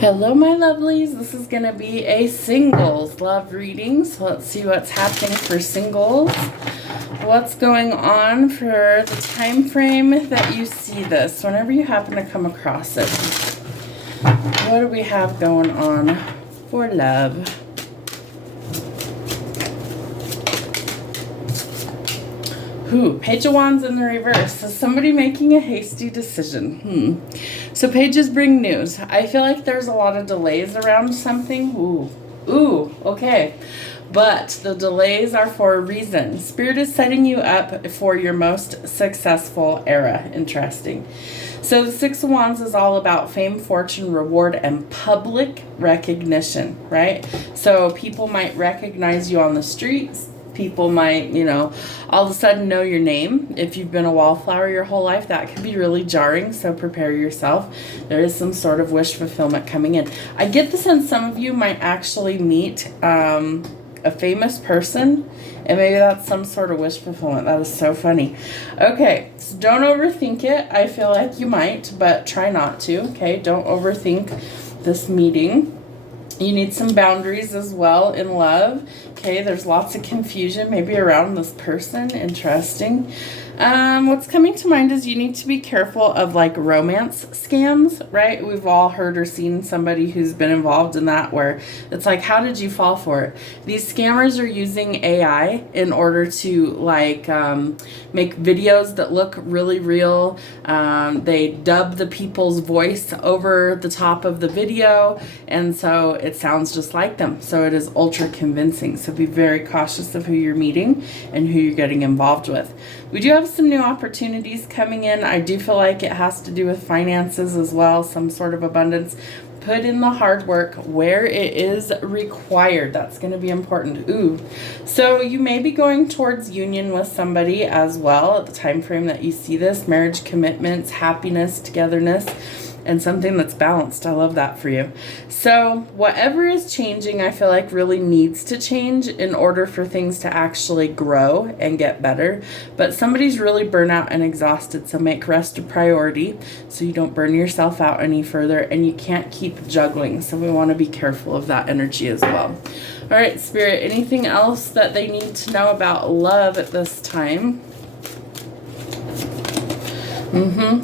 Hello, my lovelies. This is going to be a singles love reading. So let's see what's happening for singles. What's going on for the time frame that you see this, whenever you happen to come across it. What do we have going on for love? Ooh, Page of Wands in the reverse. Is somebody making a hasty decision? So pages bring news. I feel like there's a lot of delays around something. Ooh, okay. But the delays are for a reason. Spirit is setting you up for your most successful era. Interesting. So the Six of Wands is all about fame, fortune, reward, and public recognition, right? So people might recognize you on the streets. People might, all of a sudden know your name. If you've been a wallflower your whole life, that can be really jarring, so prepare yourself. There is some sort of wish fulfillment coming in. I get the sense some of you might actually meet a famous person, and maybe that's some sort of wish fulfillment. That is so funny. Okay, so don't overthink it. I feel like you might, but try not to, okay? Don't overthink this meeting. You need some boundaries as well in love. Okay, there's lots of confusion maybe around this person. Interesting. What's coming to mind is you need to be careful of like romance scams, right? We've all heard or seen somebody who's been involved in that where it's like, how did you fall for it? These scammers are using AI in order to like make videos that look really real. They dub the people's voice over the top of the video, and so it sounds just like them. So it is ultra convincing. So be very cautious of who you're meeting and who you're getting involved with. We do have some new opportunities coming in. I do feel like it has to do with finances as well, some sort of abundance. Put in the hard work where it is required. That's going to be important. Ooh. So you may be going towards union with somebody as well at the time frame that you see this. Marriage, commitments, happiness, togetherness, and something that's balanced. I love that for you. So whatever is changing, I feel like really needs to change in order for things to actually grow and get better. But somebody's really burnt out and exhausted, so make rest a priority so you don't burn yourself out any further, and you can't keep juggling. So we want to be careful of that energy as well. All right, Spirit, anything else that they need to know about love at this time?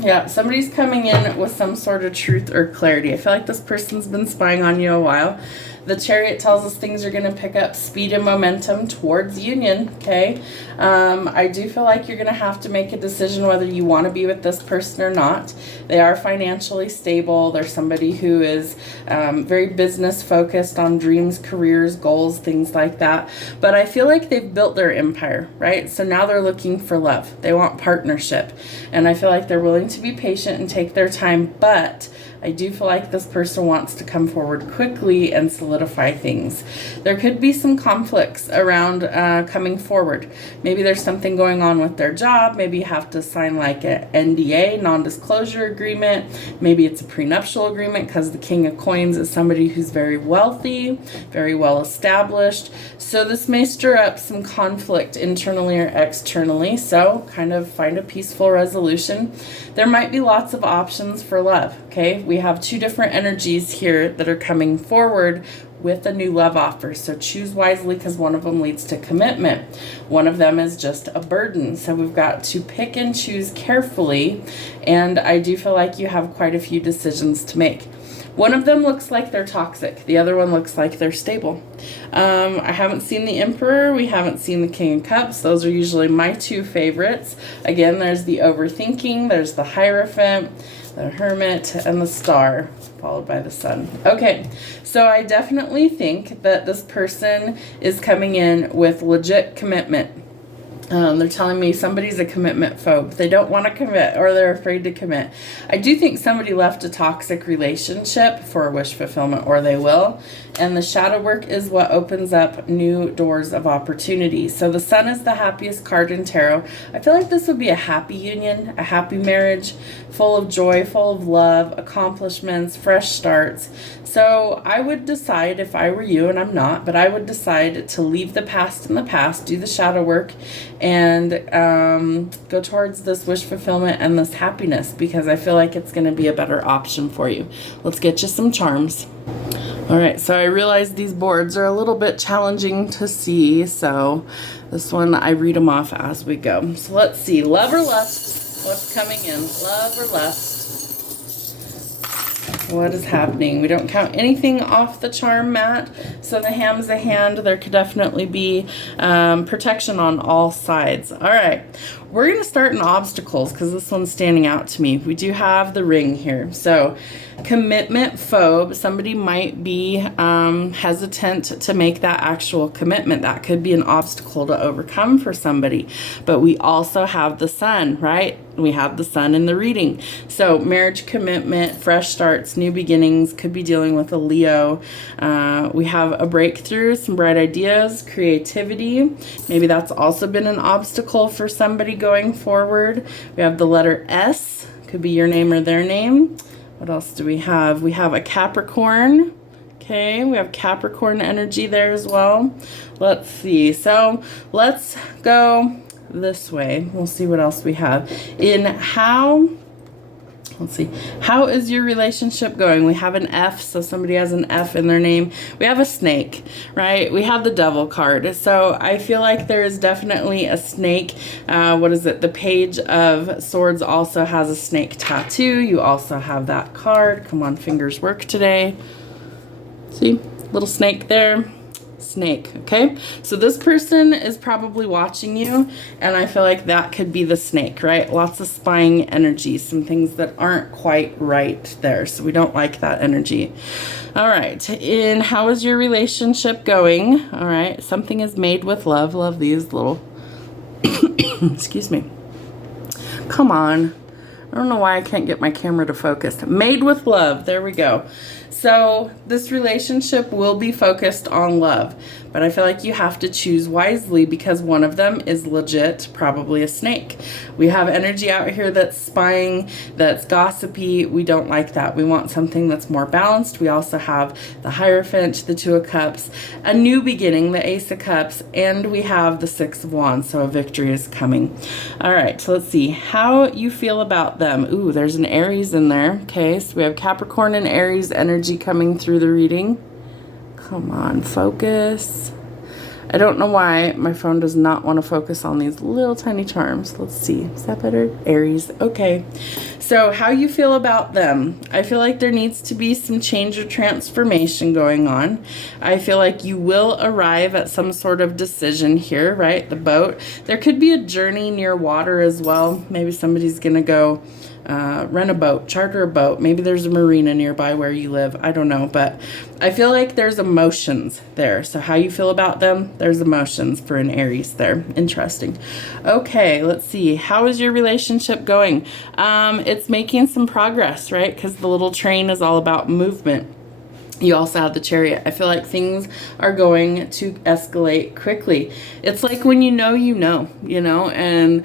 Yeah, somebody's coming in with some sort of truth or clarity. I feel like this person's been spying on you a while. The Chariot tells us things are going to pick up speed and momentum towards union, okay? I do feel like you're going to have to make a decision whether you want to be with this person or not. They are financially stable. They're somebody who is very business focused on dreams, careers, goals, things like that. But I feel like they've built their empire, right? So now they're looking for love. They want partnership. And I feel like they're willing to be patient and take their time, but I do feel like this person wants to come forward quickly and solidify things. There could be some conflicts around coming forward. Maybe there's something going on with their job. Maybe you have to sign like an NDA, non-disclosure agreement. Maybe it's a prenuptial agreement because the King of Coins is somebody who's very wealthy, very well established. So this may stir up some conflict internally or externally. So kind of find a peaceful resolution. There might be lots of options for love, okay? We have two different energies here that are coming forward with a new love offer. So choose wisely because one of them leads to commitment. One of them is just a burden. So we've got to pick and choose carefully. And I do feel like you have quite a few decisions to make. One of them looks like they're toxic. The other one looks like they're stable. I haven't seen the Emperor. We haven't seen the King of Cups. Those are usually my two favorites. Again, there's the Overthinking. There's the Hierophant, the Hermit, and the Star, followed by the Sun. Okay, so I definitely think that this person is coming in with legit commitment. They're telling me somebody's a commitment phobe. They don't want to commit, or they're afraid to commit. I do think somebody left a toxic relationship for a wish fulfillment, or they will. And the shadow work is what opens up new doors of opportunity. So the Sun is the happiest card in tarot. I feel like this would be a happy union, a happy marriage, full of joy, full of love, accomplishments, fresh starts. So I would decide, if I were you, and I'm not, but I would decide to leave the past in the past, do the shadow work, and go towards this wish fulfillment and this happiness, because I feel like it's going to be a better option for you. Let's get you some charms. All right, so I realize these boards are a little bit challenging to see, so this one I read them off as we go. So let's see, love or lust, what's coming in? Love or lust? What is happening? We don't count anything off the charm mat, so the ham's a hand. There could definitely be protection on all sides. All right, we're going to start in obstacles because this one's standing out to me. We do have the ring here. So commitment phobe, somebody might be hesitant to make that actual commitment. That could be an obstacle to overcome for somebody. But we also have the sun, right? We have the sun in the reading. So marriage, commitment, fresh starts, new beginnings, could be dealing with a Leo. We have a breakthrough, some bright ideas, creativity. Maybe that's also been an obstacle for somebody going forward. We have the letter S, could be your name or their name. What else do we have? We have a Capricorn. Okay, we have Capricorn energy there as well. Let's see. So let's go this way. We'll see what else we have. Let's see. How is your relationship going? We have an F, so somebody has an F in their name. We have a snake, right? We have the devil card. So I feel like there is definitely a snake. What is it? The Page of Swords also has a snake tattoo. You also have that card. Come on, fingers work today. See? Little snake there. Snake. Okay, so this person is probably watching you, and I feel like that could be the snake, right? Lots of spying energy, some things that aren't quite right there, so we don't like that energy. All right, and how is your relationship going? All right, something is made with love. Love these little excuse me, come on, I don't know why I can't get my camera to focus. Made with love, there we go. So this relationship will be focused on love, but I feel like you have to choose wisely because one of them is legit, probably a snake. We have energy out here that's spying, that's gossipy. We don't like that. We want something that's more balanced. We also have the Hierophant, the Two of Cups, a new beginning, the Ace of Cups, and we have the Six of Wands, so a victory is coming. All right, so let's see how you feel about them. Ooh, there's an Aries in there. Okay, so we have Capricorn and Aries energy coming through the reading. Come on, focus. I don't know why my phone does not want to focus on these little tiny charms. Let's see. Is that better? Aries. Okay. So how you feel about them? I feel like there needs to be some change or transformation going on. I feel like you will arrive at some sort of decision here, right? The boat. There could be a journey near water as well. Maybe somebody's going to go rent a boat, charter a boat. Maybe there's a marina nearby where you live. I don't know, but I feel like there's emotions there. So how you feel about them, there's emotions for an Aries there. Interesting. Okay, let's see. How is your relationship going? It's making some progress, right? Because the little train is all about movement. You also have the Chariot. I feel like things are going to escalate quickly. It's like when you know, and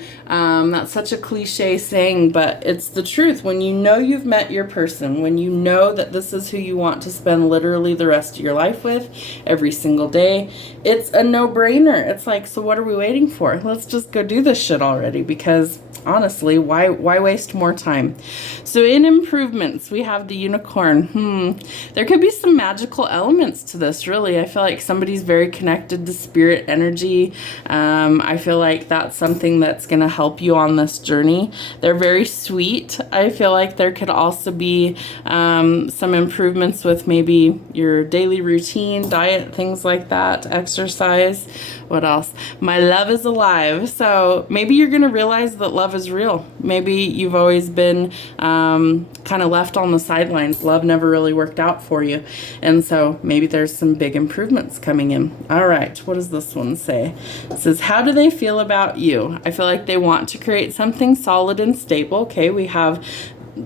that's such a cliche saying, but it's the truth. When you know you've met your person, when you know that this is who you want to spend literally the rest of your life with every single day, it's a no-brainer. It's like, so what are we waiting for? Let's just go do this shit already, because honestly, why waste more time? So in improvements, we have the Unicorn. There could be some magical elements to this, really. I feel like somebody's very connected to spirit energy. I feel like that's something that's going to help you on this journey. They're very sweet. I feel like there could also be some improvements with maybe your daily routine, diet, things like that, exercise. What else? My love is alive. So maybe you're going to realize that love is real. Maybe you've always been kind of left on the sidelines. Love never really worked out for you. And so maybe there's some big improvements coming in. All right. What does this one say? It says, how do they feel about you? I feel like they want to create something solid and stable. Okay. We have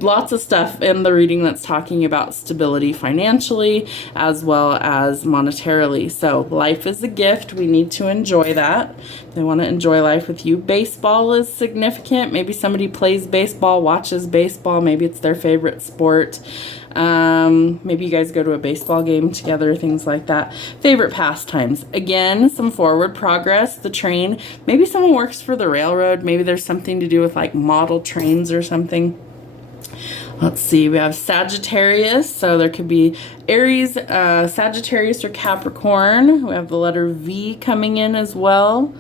lots of stuff in the reading that's talking about stability financially as well as monetarily. So life is a gift. We need to enjoy that. They want to enjoy life with you. Baseball is significant. Maybe somebody plays baseball, watches baseball. Maybe it's their favorite sport. Maybe you guys go to a baseball game together, things like that. Favorite pastimes. Again, some forward progress, the train. Maybe someone works for the railroad. Maybe there's something to do with like model trains or something. Let's see, we have Sagittarius, so there could be Aries, Sagittarius, or Capricorn. We have the letter V coming in as well.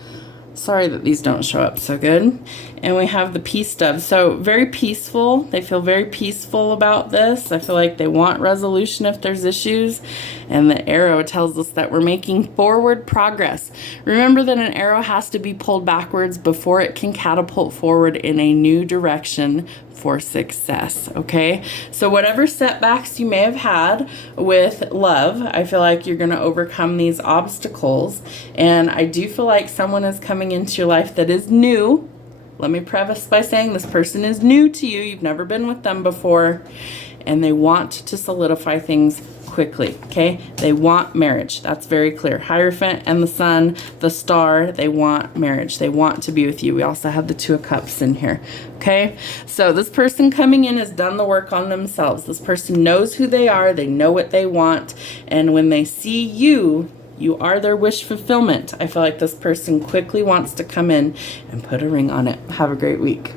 Sorry that these don't show up so good. And we have the Peace Dove. So very peaceful. They feel very peaceful about this. I feel like they want resolution if there's issues. And the arrow tells us that we're making forward progress. Remember that an arrow has to be pulled backwards before it can catapult forward in a new direction for success, okay? So whatever setbacks you may have had with love, I feel like you're going to overcome these obstacles. And I do feel like someone is coming into your life that is new. Let me preface by saying this person is new to you. You've never been with them before. And they want to solidify things quickly, okay? They want marriage. That's very clear. Hierophant and the sun, the star, they want marriage. They want to be with you. We also have the Two of Cups in here, okay? So this person coming in has done the work on themselves. This person knows who they are. They know what they want. And when they see you, you are their wish fulfillment. I feel like this person quickly wants to come in and put a ring on it. Have a great week.